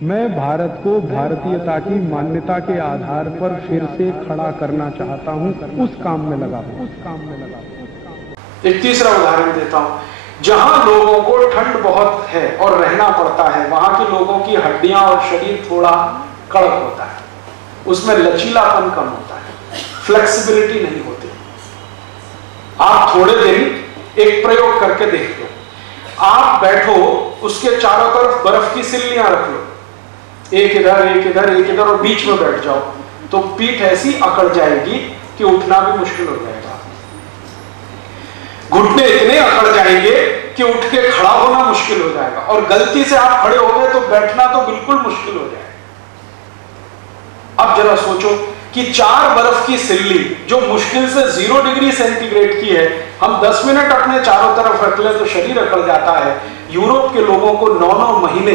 मैं भारत को भारतीयता की मान्यता के आधार पर फिर से खड़ा करना चाहता हूं, उस काम में लगा हूं। एक तीसरा उदाहरण देता हूं। जहां लोगों को ठंड बहुत है और रहना पड़ता है, वहां के लोगों की हड्डियां और शरीर थोड़ा कड़क होता है, उसमें लचीलापन कम होता है, फ्लेक्सिबिलिटी नहीं होती। आप थोड़े दिन एक प्रयोग करके देख लो। आप बैठो, उसके चारों तरफ बर्फ की सिल्लियां रख लो, एक इधर एक इधर एक इधर, और बीच में बैठ जाओ, तो पीठ ऐसी अकड़ जाएगी कि उठना भी मुश्किल हो जाएगा। घुटने इतने अकड़ जाएंगे कि उठ के खड़ा होना मुश्किल हो जाएगा, और गलती से आप खड़े हो गए तो बैठना तो बिल्कुल मुश्किल हो जाएगा। अब जरा सोचो कि 4 बर्फ की सिल्ली जो मुश्किल से 0 डिग्री सेंटीग्रेड की है, हम 10 मिनट अपने चारों तरफ रख ले तो शरीर अकड़ जाता है। यूरोप के लोगों को 9-9 महीने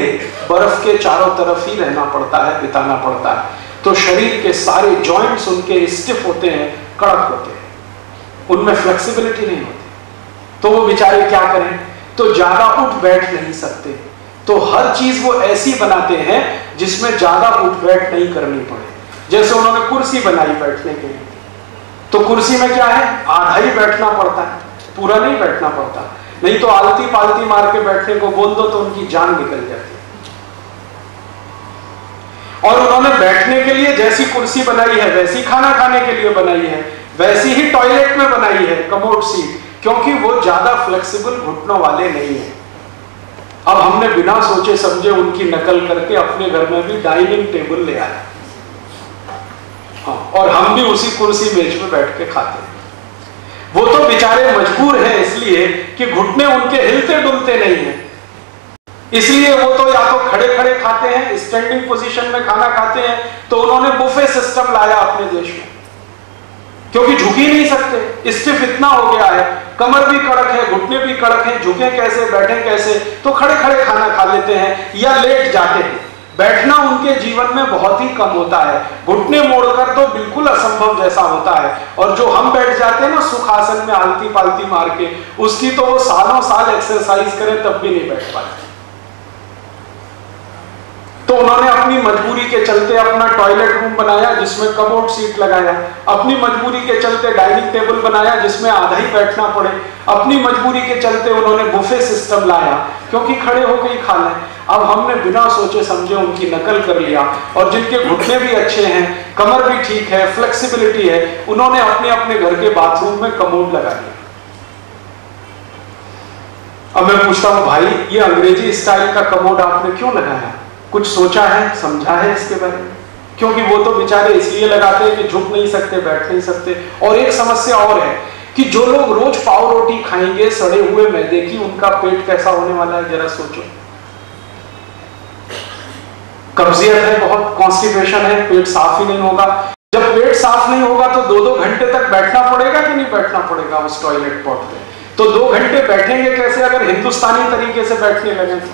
बर्फ के चारों तरफ ही रहना पड़ता है, बिताना पड़ता है, तो शरीर के सारे जॉइंट्स उनके स्टिफ होते हैं, कड़क होते हैं, उनमें फ्लेक्सिबिलिटी नहीं होती। तो वो बेचारे क्या करें, तो ज्यादा उठ बैठ नहीं सकते, तो हर चीज वो ऐसी बनाते हैं जिसमें ज्यादा उठ बैठ नहीं करनी पड़े। जैसे उन्होंने कुर्सी बनाई बैठने के लिए, तो कुर्सी में क्या है, आधा ही बैठना पड़ता है, पूरा नहीं बैठना पड़ता, नहीं तो आलती पालती मार के बैठने को बोल दो तो उनकी जान निकल जाती है। और उन्होंने बैठने के लिए जैसी कुर्सी बनाई है वैसी खाना खाने के लिए बनाई है, वैसी ही टॉयलेट में बनाई है कमोड सीट, क्योंकि वो ज्यादा फ्लेक्सिबल घुटनों वाले नहीं है। अब हमने बिना सोचे समझे उनकी नकल करके अपने घर में भी डाइनिंग टेबल ले आए, हाँ, और हम भी उसी कुर्सी मेज पे बैठ के खाते हैं। वो तो बेचारे मजबूर हैं इसलिए कि घुटने उनके हिलते डुलते नहीं हैं, इसलिए वो तो या तो खड़े खड़े खाते हैं, स्टैंडिंग पोजीशन में खाना खाते हैं। तो उन्होंने बुफे सिस्टम लाया अपने देश में, क्योंकि झुक ही नहीं सकते, स्टिफ इतना हो गया है, कमर भी कड़क है, घुटने भी कड़क हैं, झुके कैसे बैठे कैसे, तो खड़े खड़े खाना खा लेते हैं या लेट जाते हैं। बैठना उनके जीवन में बहुत ही कम होता है, घुटने मोड़कर तो बिल्कुल असंभव जैसा होता है। और जो हम बैठ जाते हैं ना सुखासन में आलती पालती मार के, उसकी तो वो सालों साल एक्सरसाइज करें तब भी नहीं बैठ पाते। तो उन्होंने अपनी मजबूरी के चलते अपना टॉयलेट रूम बनाया जिसमें कमोड सीट लगाया, अपनी मजबूरी के चलते डाइनिंग टेबल बनाया जिसमें आधा ही बैठना पड़े, अपनी मजबूरी के चलते उन्होंने बुफे सिस्टम लाया क्योंकि खड़े होकर ही खा लें। अब हमने बिना सोचे समझे उनकी नकल कर लिया, और जिनके घुटने भी अच्छे हैं, कमर भी ठीक है, फ्लेक्सिबिलिटी है, उन्होंने अपने अपने घर के बाथरूम में कमोड लगा दिया। अब मैं पूछता हूं, भाई ये अंग्रेजी स्टाइल का कमोड आपने क्यों लगाया? कुछ सोचा है, समझा है इसके बारे में? क्योंकि वो तो बेचारे इसलिए लगाते हैं कि झुक नहीं सकते, बैठ नहीं सकते। और एक समस्या और है कि जो लोग रोज पाव रोटी खाएंगे सड़े हुए मैदे की, उनका पेट कैसा होने वाला है जरा सोचो। कब्जियत है, बहुत कॉन्स्टिपेशन है, पेट साफ ही नहीं होगा। जब पेट साफ नहीं होगा तो 2-2 घंटे तक बैठना पड़ेगा कि नहीं बैठना पड़ेगा उस टॉयलेट पॉट पे? तो 2 घंटे बैठेंगे कैसे अगर हिंदुस्तानी तरीके से बैठने लगे तो?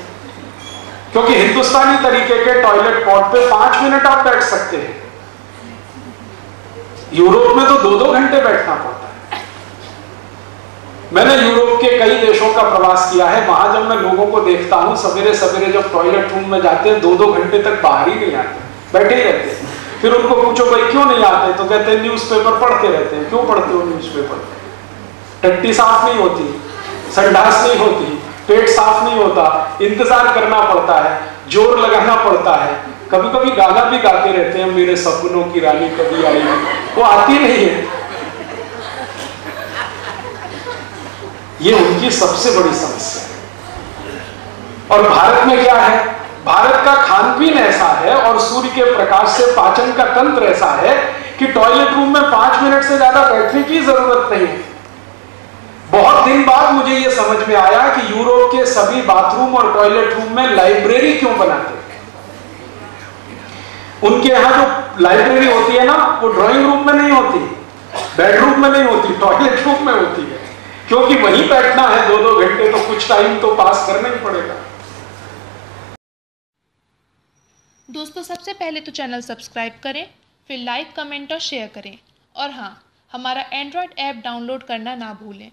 क्योंकि हिंदुस्तानी तरीके के टॉयलेट पॉट पे 5 मिनट आप बैठ सकते हैं, यूरोप में तो 2-2 घंटे बैठना पड़ता है। मैंने यूरोप के कई देशों का प्रवास किया है, वहां जब मैं लोगों को देखता हूं सवेरे सवेरे जब टॉयलेट रूम में जाते हैं 2-2 घंटे तक बाहर ही नहीं आते, बैठे ही रहते हैं। फिर उनको पूछो भाई क्यों नहीं आते, तो कहते हैं न्यूज़पेपर पढ़ते रहते हैं। क्यों पढ़ते हो न्यूज़पेपर? टट्टी साफ नहीं होती, संडास नहीं होती, पेट साफ नहीं होता, इंतजार करना पड़ता है, जोर लगाना पड़ता है, कभी कभी गाना भी गाते रहते हैं, मेरे सपनों की रानी कभी आई, वो आती नहीं है। ये उनकी सबसे बड़ी समस्या है। और भारत में क्या है, भारत का खान पीन ऐसा है और सूर्य के प्रकाश से पाचन का तंत्र ऐसा है कि टॉयलेट रूम में 5 मिनट से ज्यादा बैठने की जरूरत नहीं है। बहुत दिन बाद मुझे यह समझ में आया कि यूरोप के सभी बाथरूम और टॉयलेट रूम में लाइब्रेरी क्यों बनाते हैं। उनके यहां जो लाइब्रेरी होती है ना, वो ड्राइंग रूम में नहीं होती, बेडरूम में नहीं होती, टॉयलेट रूम में होती है, क्योंकि वहीं बैठना है 2-2 घंटे, तो कुछ टाइम तो पास करना ही पड़ेगा। दोस्तों, सबसे पहले तो चैनल सब्सक्राइब करें, फिर लाइक, कमेंट और शेयर करें, और हाँ, हमारा एंड्रॉयड ऐप डाउनलोड करना ना भूलें।